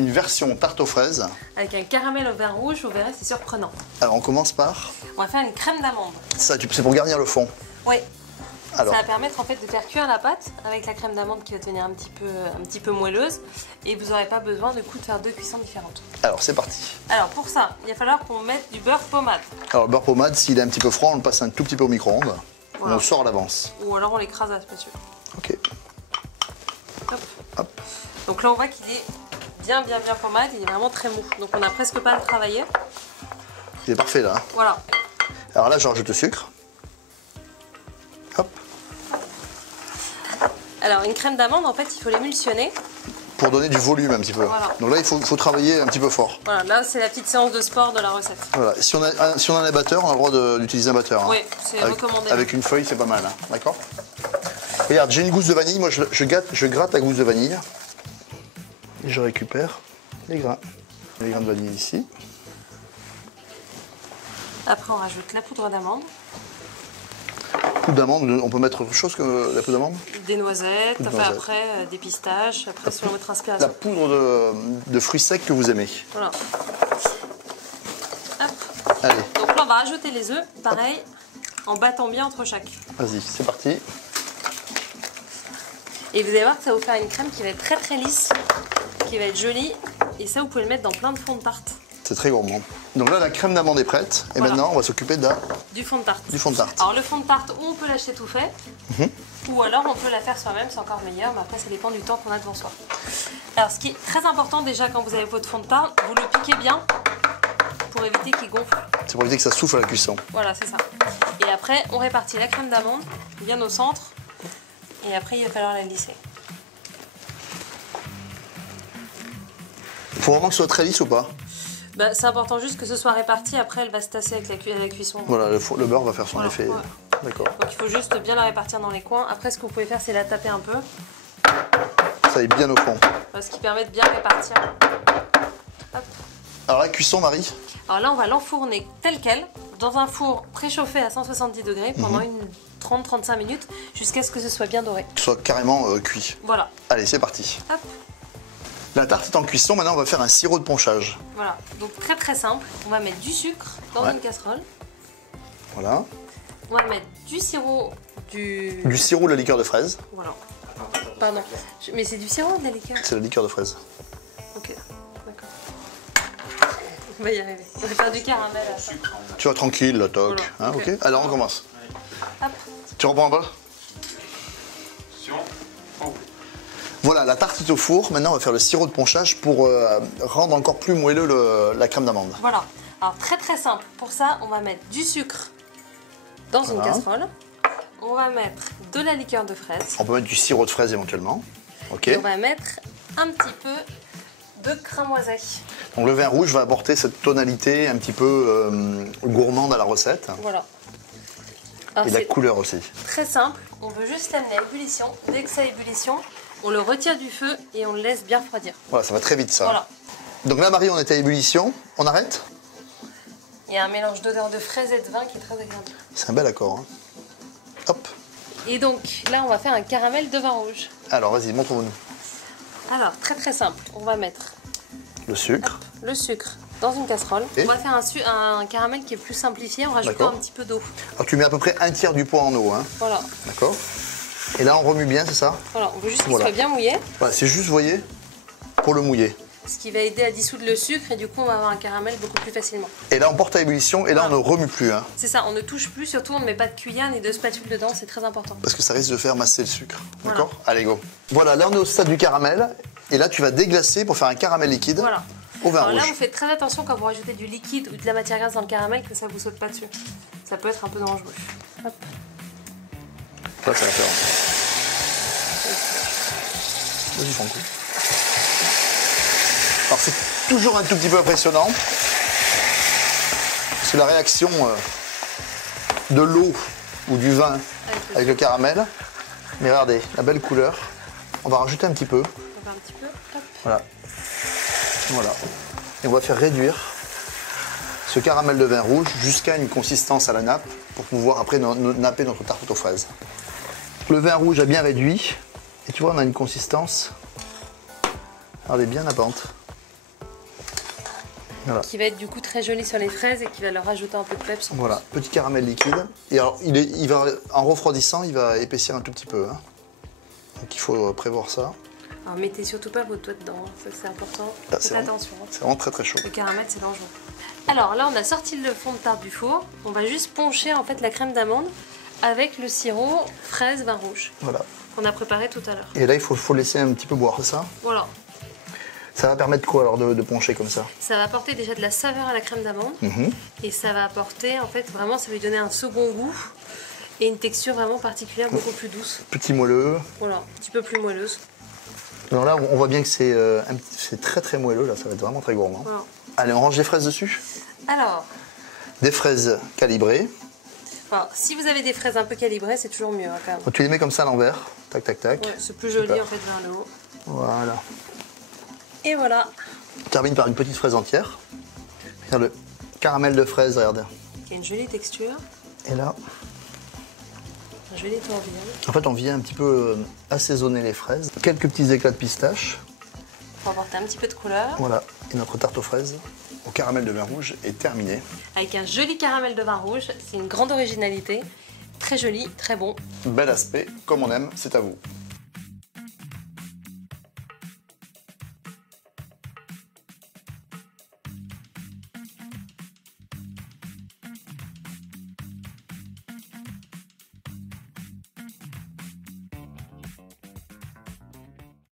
une version tarte aux fraises. Avec un caramel au vin rouge, vous verrez, c'est surprenant. Alors on commence par... On va faire une crème d'amande. Ça, c'est pour garnir le fond. Oui. Alors. Ça va permettre en fait de faire cuire la pâte avec la crème d'amande qui va devenir un petit peu moelleuse. Et vous n'aurez pas besoin de faire deux cuissons différentes. Alors c'est parti. Alors pour ça, il va falloir qu'on mette du beurre pommade. Alors le beurre pommade, s'il est un petit peu froid, on le passe un tout petit peu au micro-ondes. Voilà. On le sort à l'avance. Ou alors on l'écrase à la spatule. Ok. Hop. Hop. Donc là on voit qu'il est bien pommade, il est vraiment très mou. Donc on n'a presque pas à le travailler. Il est parfait là. Voilà. Alors là, je rajoute le sucre. Hop. Alors une crème d'amande, en fait, il faut l'émulsionner. Pour donner du volume un petit peu. Voilà. Donc là, il faut travailler un petit peu fort. Voilà, là c'est la petite séance de sport de la recette. Voilà. Si on a un batteur, on a le droit d'utiliser un batteur. Oui, hein. c'est recommandé. Avec une feuille, c'est pas mal. Hein. D'accord. Regarde, j'ai une gousse de vanille. Moi, je gratte la gousse de vanille. Et je récupère les grains. Les grains de vanille ici. Après on rajoute la poudre d'amande. Poudre d'amande, on peut mettre autre chose que la poudre d'amande? Des noisettes, Poudre enfin noisettes. après des pistaches, après selon votre La inspiration. poudre de fruits secs que vous aimez. Voilà. Hop. Allez, Donc là on va rajouter les œufs, pareil, en battant bien entre chaque. vas-y, c'est parti. Et vous allez voir que ça va vous faire une crème qui va être très lisse, qui va être jolie. Et ça vous pouvez le mettre dans plein de fonds de tarte. C'est très gourmand. Donc là, la crème d'amande est prête. Et Voilà. maintenant, on va s'occuper Du fond de tarte. du fond de tarte. Alors le fond de tarte, ou on peut l'acheter tout fait, ou alors on peut la faire soi-même, c'est encore meilleur, mais après ça dépend du temps qu'on a devant soi. Alors ce qui est très important déjà quand vous avez votre fond de tarte, vous le piquez bien pour éviter qu'il gonfle. C'est pour éviter que ça souffle à la cuisson. Voilà, c'est ça. Et après, on répartit la crème d'amande bien au centre, et après il va falloir la lisser. Il faut vraiment que ce soit très lisse ou pas? Bah, c'est important juste que ce soit réparti, après elle va se tasser avec la cuisson. Voilà, le beurre va faire son Voilà, effet. ouais. D'accord. Donc il faut juste bien la répartir dans les coins. Après ce que vous pouvez faire c'est la taper un peu, Ça est bien au fond. ce qui permet de bien répartir. Hop. Alors la cuisson, Marie? Alors là on va l'enfourner tel quel, dans un four préchauffé à 170 degrés pendant une 30-35 minutes, jusqu'à ce que ce soit bien doré. Que ce soit carrément cuit. Voilà. Allez, c'est parti. Hop. La tarte est en cuisson, maintenant on va faire un sirop de ponchage. Voilà. Donc très simple, on va mettre du sucre dans Ouais. une casserole. Voilà. On va mettre du sirop, Du sirop de la liqueur de fraise. Voilà. Pardon. Mais c'est du sirop ou de la liqueur? C'est la liqueur de fraise. Ok, d'accord. On va y arriver. On va faire du caramel à ça. Tu vas tranquille, là, toc. Voilà. Hein, Ok. ok. Alors on commence. Hop. Tu reprends un peu? Voilà, la tarte est au four. Maintenant, on va faire le sirop de ponchage pour rendre encore plus moelleux la crème d'amande. Voilà. Alors très simple. Pour ça, on va mettre du sucre dans une Voilà. casserole. On va mettre de la liqueur de fraise. On peut mettre du sirop de fraise éventuellement. Ok. Et on va mettre un petit peu de cramoiset. Donc le vin rouge va apporter cette tonalité un petit peu gourmande à la recette. Voilà. Alors, Et la c'est couleur aussi. très simple. On veut juste l'amener à ébullition. Dès que ça a ébullition, on le retire du feu et on le laisse bien refroidir. Voilà, ça va très vite ça. Voilà. Donc là, Marie, on est à ébullition. On arrête? Il y a un mélange d'odeur de fraise et de vin qui est très agréable. C'est un bel accord. Hein. Hop. Et donc là, on va faire un caramel de vin rouge. Alors vas-y, montre-nous. Alors, très simple. On va mettre Le sucre. le sucre dans une casserole. Et on va faire un caramel qui est plus simplifié en rajoutant D'accord. un petit peu d'eau. Alors tu mets à peu près un tiers du poids en eau. Hein. Voilà. D'accord. Et là, on remue bien, c'est ça? Voilà. On veut juste qu'il Voilà. soit bien mouillé, Voilà, c'est juste, vous voyez, pour le mouiller. ce qui va aider à dissoudre le sucre et du coup, on va avoir un caramel beaucoup plus facilement. Et là, on porte à ébullition et là, Voilà. on ne remue plus. Hein, C'est ça, on ne touche plus, surtout on ne met pas de cuillère ni de spatule dedans, c'est très important. parce que ça risque de faire masser le sucre. Voilà. D'accord? Allez, go. Voilà, là, on est au stade du caramel. Et là, tu vas déglacer pour faire un caramel liquide Voilà. au vin Alors là, rouge. vous faites très attention quand vous rajoutez du liquide ou de la matière grasse dans le caramel que ça vous saute pas dessus. Ça peut être un peu dangereux. Hop. Là, ça va faire. Vas-y, Franco. Alors, c'est toujours un tout petit peu impressionnant. Parce que la réaction de l'eau ou du vin avec le caramel. Mais regardez, la belle couleur. On va rajouter un petit peu. On va faire un petit peu. Hop. Voilà. Voilà. Et on va faire réduire ce caramel de vin rouge jusqu'à une consistance à la nappe pour pouvoir après napper notre tarte aux fraises. Le vin rouge a bien réduit. Et tu vois, on a une consistance. Elle est bien nappante. Voilà. qui va être du coup très joli sur les fraises et qui va leur rajouter un peu de peps. Voilà, petit caramel liquide. Et alors, il va, en refroidissant, il va épaissir un tout petit peu. Hein. Donc il faut prévoir ça. Alors mettez surtout pas votre doigt dedans, hein. Ça c'est important. Là, Faites attention. Hein. C'est vraiment très très chaud. Le caramel c'est dangereux. Alors là on a sorti le fond de tarte du four. On va juste poncher en fait la crème d'amande avec le sirop fraise vin rouge Voilà. qu'on a préparé tout à l'heure. Et là, il faut laisser un petit peu boire, c'est ça? Voilà. Ça va permettre quoi alors de poncher comme ça? Ça va apporter déjà de la saveur à la crème d'amande et ça va apporter en fait vraiment, ça va lui donner un second goût et une texture vraiment particulière, beaucoup plus douce. Petit moelleux. Voilà, un petit peu plus moelleuse. Alors là, on voit bien que c'est très très moelleux, là, ça va être vraiment très gourmand. Voilà. Allez, on range les fraises dessus. Alors, Des fraises calibrées. enfin, si vous avez des fraises un peu calibrées, c'est toujours mieux hein, quand même. Tu les mets comme ça à l'envers. Tac, tac, tac. Ouais, c'est plus joli Super. en fait vers le haut. Voilà. Et voilà, On termine par une petite fraise entière. Regarde le caramel de fraise, regarde. il y a une jolie texture, Et là, un joli tourbillon. en fait, on vient un petit peu assaisonner les fraises. Quelques petits éclats de pistache. Pour apporter un petit peu de couleur. Voilà. Et notre tarte aux fraises au caramel de vin rouge est terminée. Avec un joli caramel de vin rouge, c'est une grande originalité. Très joli, très bon. Bel aspect, comme on aime, c'est à vous.